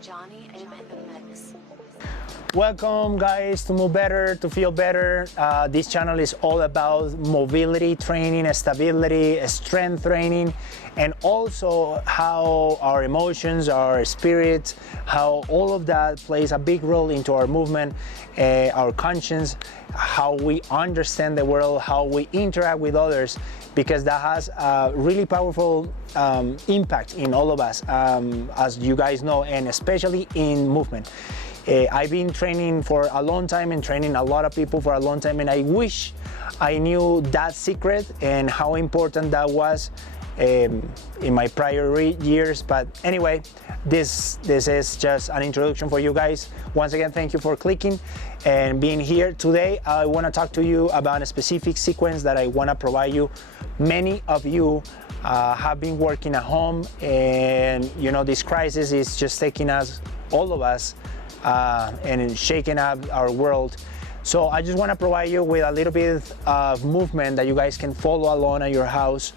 Johnny in the mix. Welcome guys to Move Better, to Feel Better. This channel is all about mobility training, stability, strength training, and also how our emotions, our spirit, how all of that plays a big role into our movement, our conscience, how we understand the world, how we interact with others, because that has a really powerful impact in all of us, as you guys know, and especially in movement. I've been training for a long time and training a lot of people for a long time, and I wish I knew that secret and how important that was in my prior years. But anyway, this is just an introduction for you guys. Once again, thank you for clicking and being here. Today I want to talk to you about a specific sequence that I want to provide you. Many of you have been working at home, and you know, this crisis is just taking us, all of us, and shaking up our world. So I just want to provide you with a little bit of movement that you guys can follow along at your house.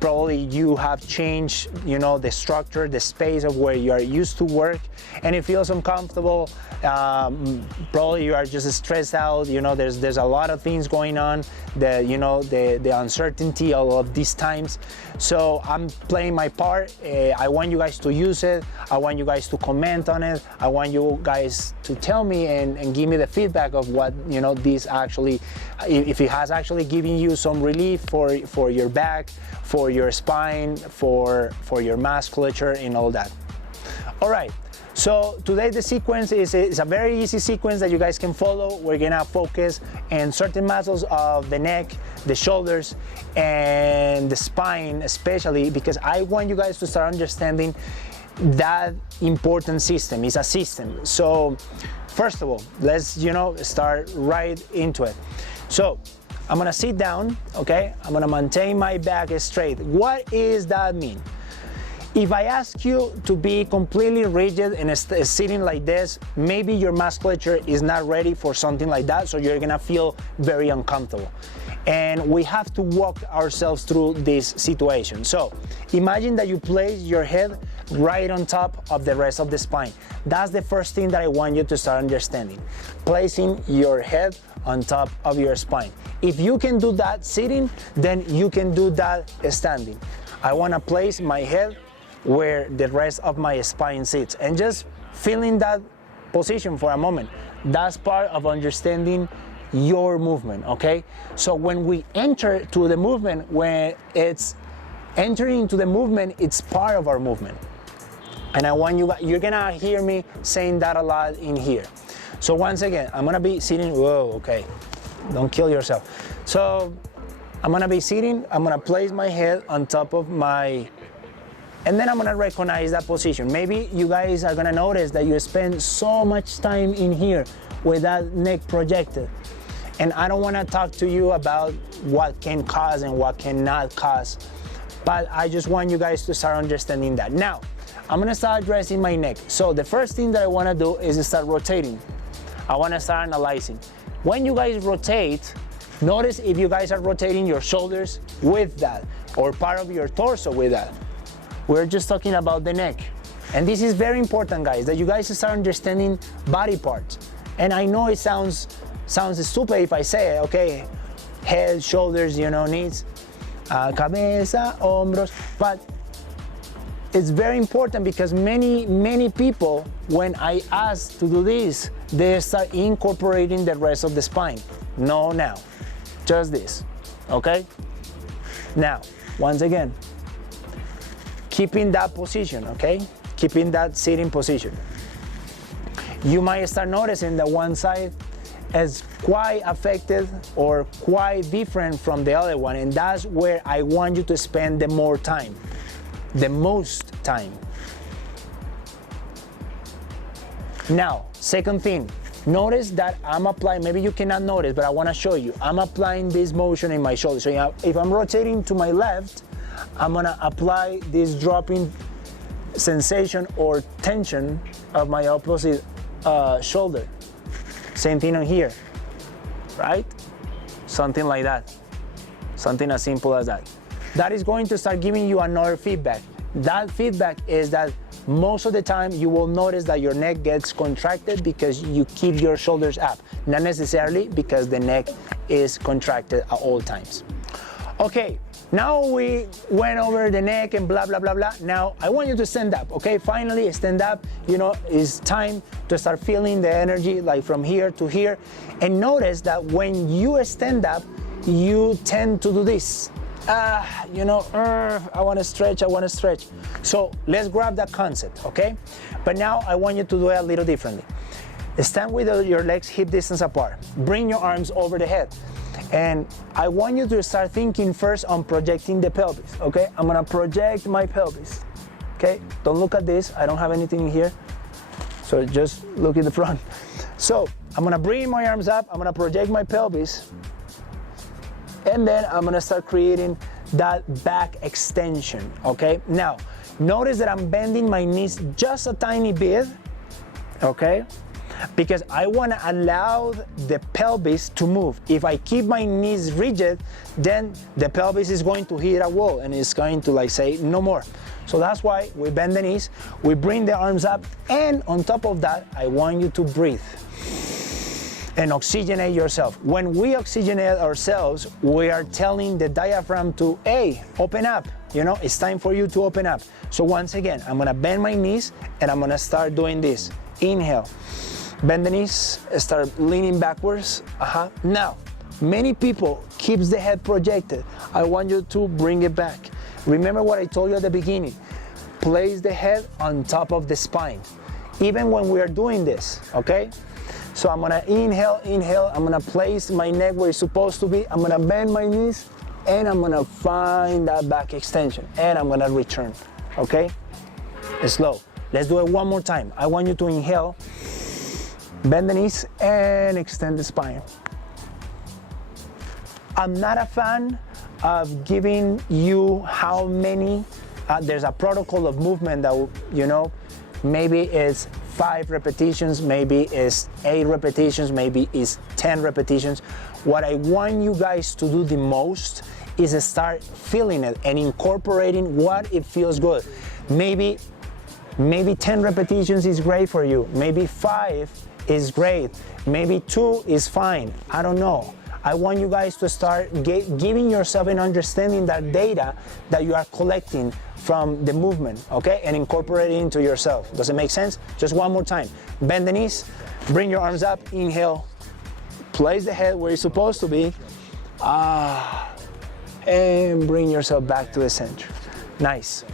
Probably you have changed, you know, the structure, the space of where you are used to work, and it feels uncomfortable. Probably you are just stressed out. You know, there's a lot of things going on. The uncertainty of these times. So I'm playing my part. I want you guys to use it. I want you guys to comment on it. I want you guys to tell me and give me the feedback of what, you know, this actually, if it has actually given you some relief for your back, for your spine, for your musculature and all that. All right, so today the sequence is a very easy sequence that you guys can follow. We're gonna focus on certain muscles of the neck, the shoulders, and the spine, especially because I want you guys to start understanding that important system. It's a system. So first of all, let's, you know, start right into it. So I'm gonna sit down, okay? I'm gonna maintain my back straight. What does that mean? If I ask you to be completely rigid and sitting like this, maybe your musculature is not ready for something like that, so you're gonna feel very uncomfortable. And we have to walk ourselves through this situation. So imagine that you place your head right on top of the rest of the spine. That's the first thing that I want you to start understanding. Placing your head on top of your spine. If you can do that sitting, then you can do that standing. I want to place my head where the rest of my spine sits, and just feeling that position for a moment. That's part of understanding your movement, okay? So when we enter to the movement, when it's entering into the movement, it's part of our movement. And I want you, you're gonna hear me saying that a lot in here. So once again, I'm gonna be sitting, whoa, okay, don't kill yourself. So I'm gonna be sitting, I'm gonna place my head on top of my, and then I'm gonna recognize that position. Maybe you guys are gonna notice that you spend so much time in here with that neck projected. And I don't wanna talk to you about what can cause and what cannot cause, but I just want you guys to start understanding that. Now, I'm gonna start addressing my neck. So the first thing that I wanna do is start rotating. I wanna start analyzing. When you guys rotate, notice if you guys are rotating your shoulders with that, or part of your torso with that. We're just talking about the neck. And this is very important, guys, that you guys start understanding body parts. And I know it sounds stupid if I say it, okay? Head, shoulders, you know, knees, cabeza, hombros, but it's very important because many people, when I ask to do this, they start incorporating the rest of the spine. No, now, just this, okay? Now, once again, keeping that position, okay? Keeping that sitting position. You might start noticing that one side is quite affected or quite different from the other one, and that's where I want you to spend the more time, the most time. Now, second thing, notice that I'm applying, maybe you cannot notice, but I want to show you, I'm applying this motion in my shoulder. So if I'm rotating to my left, I'm going to apply this dropping sensation or tension of my opposite shoulder. Same thing on here, right? Something like that. Something as simple as that. That is going to start giving you another feedback. That feedback is that most of the time you will notice that your neck gets contracted because you keep your shoulders up, not necessarily because the neck is contracted at all times. Okay, now we went over the neck and blah, blah, blah, blah. Now I want you to stand up, okay? Finally, stand up. You know, it's time to start feeling the energy like from here to here. And notice that when you stand up, you tend to do this. You know, I want to stretch, I want to stretch. So let's grab that concept, okay? But now I want you to do it a little differently. Stand with your legs hip distance apart. Bring your arms over the head. And I want you to start thinking first on projecting the pelvis, okay? I'm gonna project my pelvis, okay? Don't look at this, I don't have anything here. So just look at the front. So I'm gonna bring my arms up, I'm gonna project my pelvis, and then I'm gonna start creating that back extension, okay? Now, notice that I'm bending my knees just a tiny bit, okay? Because I want to allow the pelvis to move. If I keep my knees rigid, then the pelvis is going to hit a wall and it's going to like say no more. So that's why we bend the knees, we bring the arms up, and on top of that, I want you to breathe and oxygenate yourself. When we oxygenate ourselves, we are telling the diaphragm to, hey, open up. You know, it's time for you to open up. So once again, I'm gonna bend my knees and I'm gonna start doing this. Inhale. Bend the knees, start leaning backwards. Now, many people keeps the head projected. I want you to bring it back. Remember what I told you at the beginning. Place the head on top of the spine, even when we are doing this, okay? So I'm gonna inhale, I'm gonna place my neck where it's supposed to be, I'm gonna bend my knees, and I'm gonna find that back extension, and I'm gonna return, okay? Slow. Let's do it one more time. I want you to inhale, bend the knees, and extend the spine. I'm not a fan of giving you how many, there's a protocol of movement that, you know, maybe it's 5 repetitions, maybe it's 8 repetitions, maybe it's 10 repetitions. What I want you guys to do the most is start feeling it and incorporating what it feels good. Maybe 10 repetitions is great for you. Maybe 5 is great. Maybe 2 is fine. I don't know. I want you guys to start giving yourself an understanding that data that you are collecting from the movement, okay? And incorporate it into yourself. Does it make sense? Just one more time. Bend the knees, bring your arms up, inhale, place the head where it's supposed to be, and bring yourself back to the center. Nice.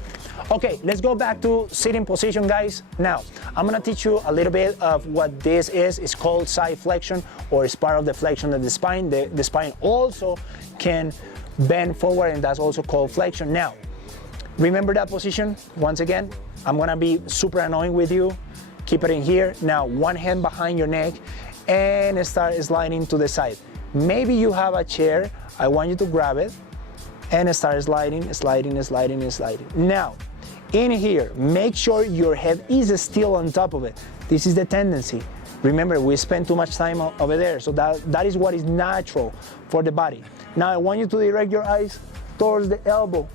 Okay, let's go back to sitting position, guys. Now, I'm gonna teach you a little bit of what this is. It's called side flexion, or it's part of the flexion of the spine. The spine also can bend forward, and that's also called flexion. Now, remember that position? Once again, I'm gonna be super annoying with you. Keep it in here. Now, one hand behind your neck, and start sliding to the side. Maybe you have a chair. I want you to grab it, and start sliding, sliding, sliding, sliding. Now, in here, make sure your head is still on top of it. This is the tendency. Remember, we spend too much time over there, so that is what is natural for the body. Now, I want you to direct your eyes towards the elbow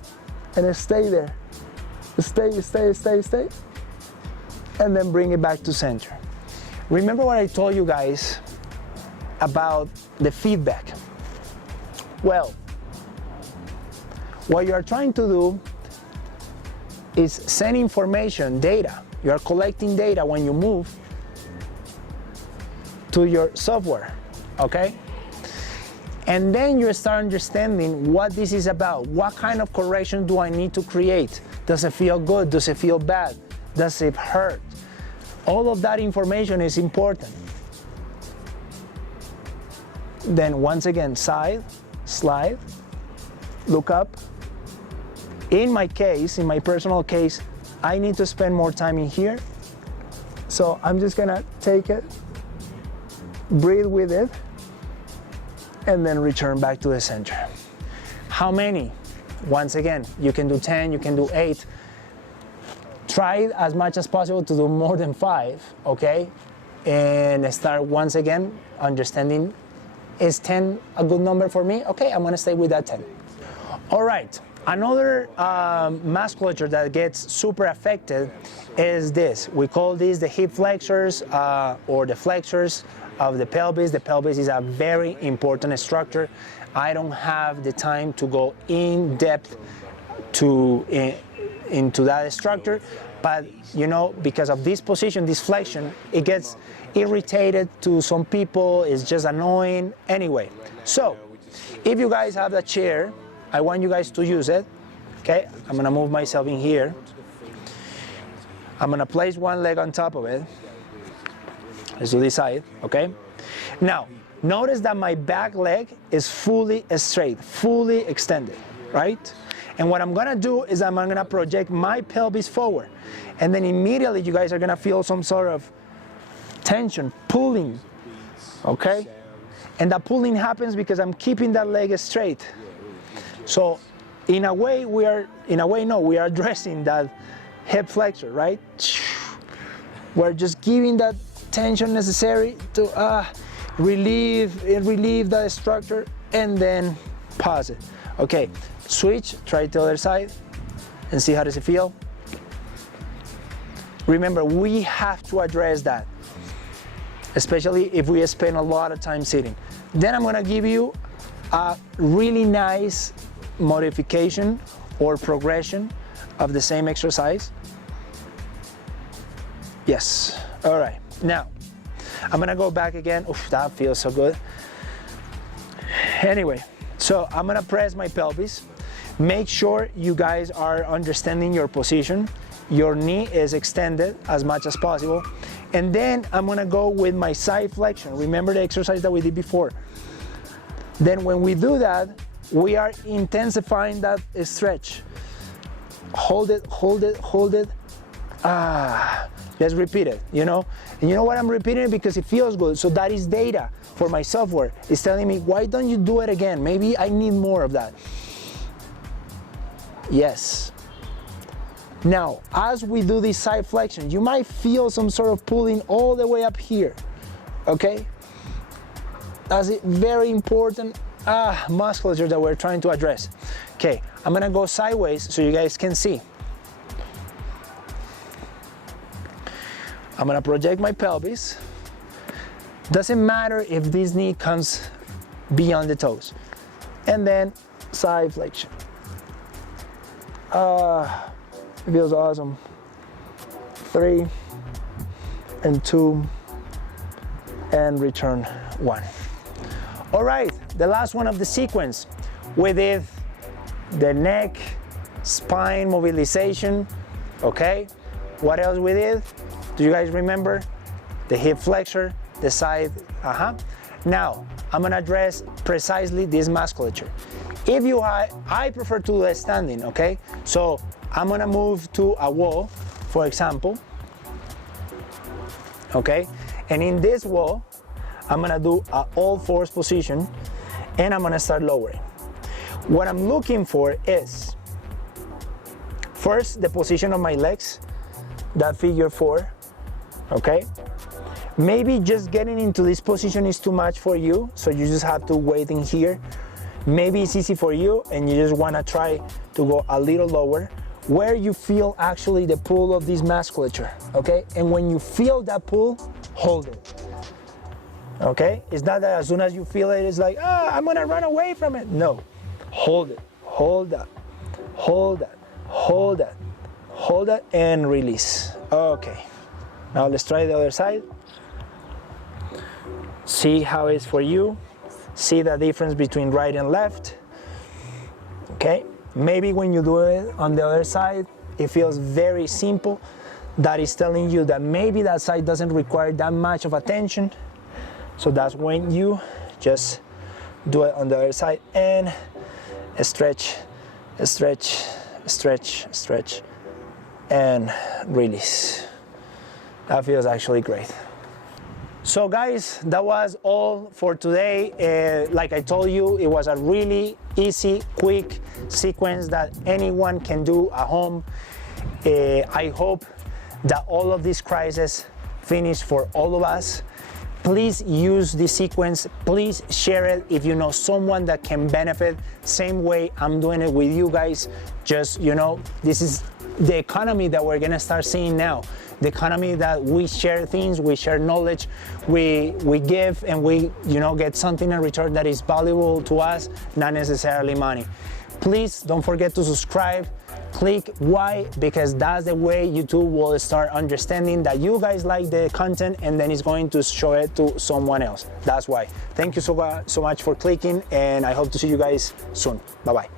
and stay there. Stay. And then bring it back to center. Remember what I told you guys about the feedback? Well, what you are trying to do is send information, data. You are collecting data when you move to your software, okay? And then you start understanding what this is about. What kind of correction do I need to create? Does it feel good? Does it feel bad? Does it hurt? All of that information is important. Then once again, side, slide, look up. In my case, in my personal case, I need to spend more time in here. So I'm just gonna take it, breathe with it, and then return back to the center. How many? Once again, you can do 10, you can do 8. Try as much as possible to do more than 5, okay? And start once again understanding, is 10 a good number for me? Okay, I'm gonna stay with that 10. All right. Another musculature that gets super affected is this. We call these the hip flexors or the flexors of the pelvis. The pelvis is a very important structure. I don't have the time to go in depth into that structure, but you know, because of this position, this flexion, it gets irritated to some people. It's just annoying. Anyway, so if you guys have a chair, I want you guys to use it. Okay, I'm gonna move myself in here. I'm gonna place one leg on top of it. Let's do this side, okay? Now, notice that my back leg is fully straight, fully extended, right? And what I'm gonna do is I'm gonna project my pelvis forward. And then immediately you guys are gonna feel some sort of tension, pulling, okay? And that pulling happens because I'm keeping that leg straight. So in a way, we are addressing that hip flexor, right? We're just giving that tension necessary to relieve that structure and then pause it. Okay, switch, try it to the other side and see how does it feel. Remember, we have to address that, especially if we spend a lot of time sitting. Then I'm gonna give you a really nice modification or progression of the same exercise. Yes, all right. Now, I'm gonna go back again. Oof, that feels so good. Anyway, so I'm gonna press my pelvis. Make sure you guys are understanding your position. Your knee is extended as much as possible. And then I'm gonna go with my side flexion. Remember the exercise that we did before. Then when we do that, we are intensifying that stretch. Hold it, hold it, hold it. Let's repeat it, you know? And you know what, I'm repeating it because it feels good. So that is data for my software. It's telling me, why don't you do it again? Maybe I need more of that. Yes. Now, as we do this side flexion, you might feel some sort of pulling all the way up here, okay? That's it, very important musculature that we're trying to address. Okay, I'm gonna go sideways so you guys can see. I'm gonna project my pelvis. Doesn't matter if this knee comes beyond the toes. And then side flexion. It feels awesome. 3 and 2 and return 1. All right, the last one of the sequence. We did the neck, spine mobilization, okay? What else we did? Do you guys remember? The hip flexor, the side, Now, I'm gonna address precisely this musculature. If you I prefer to do it standing, okay? So I'm gonna move to a wall, for example, okay? And in this wall, I'm gonna do an all fours position and I'm gonna start lowering. What I'm looking for is, first, the position of my legs, that figure 4, okay? Maybe just getting into this position is too much for you, so you just have to wait in here. Maybe it's easy for you and you just wanna try to go a little lower, where you feel actually the pull of this musculature, okay? And when you feel that pull, hold it. Okay, it's not that as soon as you feel it, it's like, I'm gonna run away from it. No, hold it, hold that, hold that, hold that, hold that, and release. Okay, now let's try the other side. See how it's for you. See the difference between right and left. Okay, maybe when you do it on the other side, it feels very simple. That is telling you that maybe that side doesn't require that much of attention. So that's when you just do it on the other side and stretch, stretch, stretch, stretch, and release. That feels actually great. So guys, that was all for today. Like I told you, it was a really easy, quick sequence that anyone can do at home. I hope that all of these crises finish for all of us. Please use this sequence. Please share it if you know someone that can benefit. Same way I'm doing it with you guys. Just, you know, this is the economy that we're gonna start seeing now. The economy that we share things, we share knowledge, we give, and we, you know, get something in return that is valuable to us, not necessarily money. Please don't forget to subscribe. Click why, because that's the way YouTube will start understanding that you guys like the content, and then it's going to show it to someone else. That's why. Thank you so much for clicking, and I hope to see you guys soon. Bye bye.